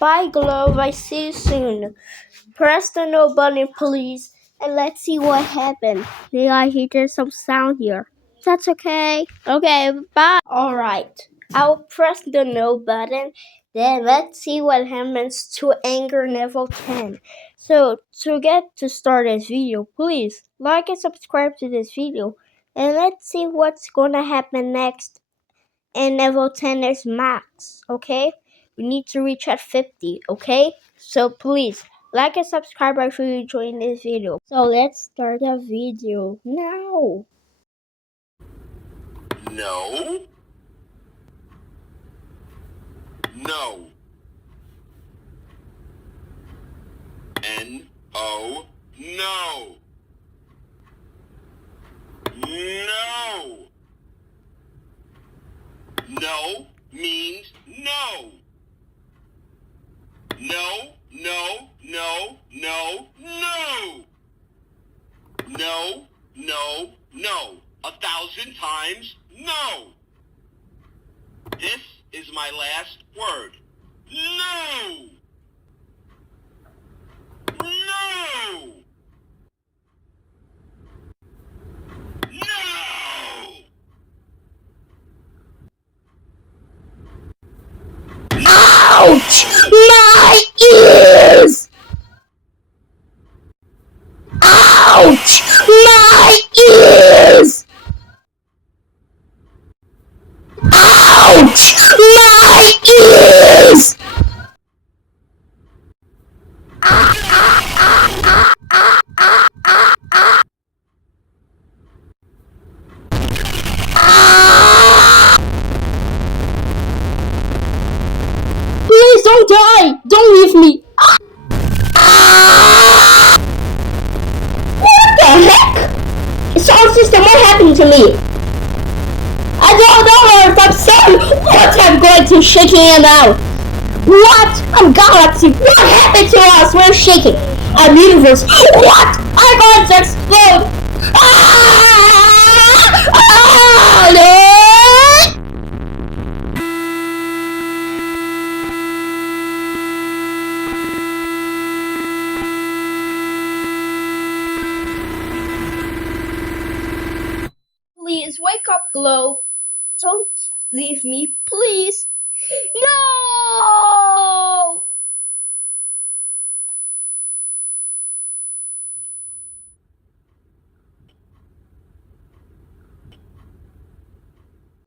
Bye, Glove. I see you soon. Press the no button, please, and let's see what happened. I hear some sound here. That's okay. Okay, bye. Alright, I'll press the no button. Then let's see what happens to Anger Level 10. So, to get to start this video, please like and subscribe to this video. And let's see what's gonna happen next. And level 10 is max, okay? We need to reach at 50, okay? So please, like and subscribe after you join this video. So let's start the video now. No. No. N-O. No. No. No means no. No, no, no, no, no. No, no, no. 1,000 times no. This is my last word. No. No. No. Ouch! My ears! Ouch! My ears! Ouch! My ears! Please don't die! Don't leave me! What the heck? Sound system, what happened to me? I don't know if I'm saying what I'm going to shaking it out. What? I'm Galaxy. What happened to us? We're shaking. I'm universe. What? I'm going to explode. No! Please wake up, Glow. Don't leave me, please. No!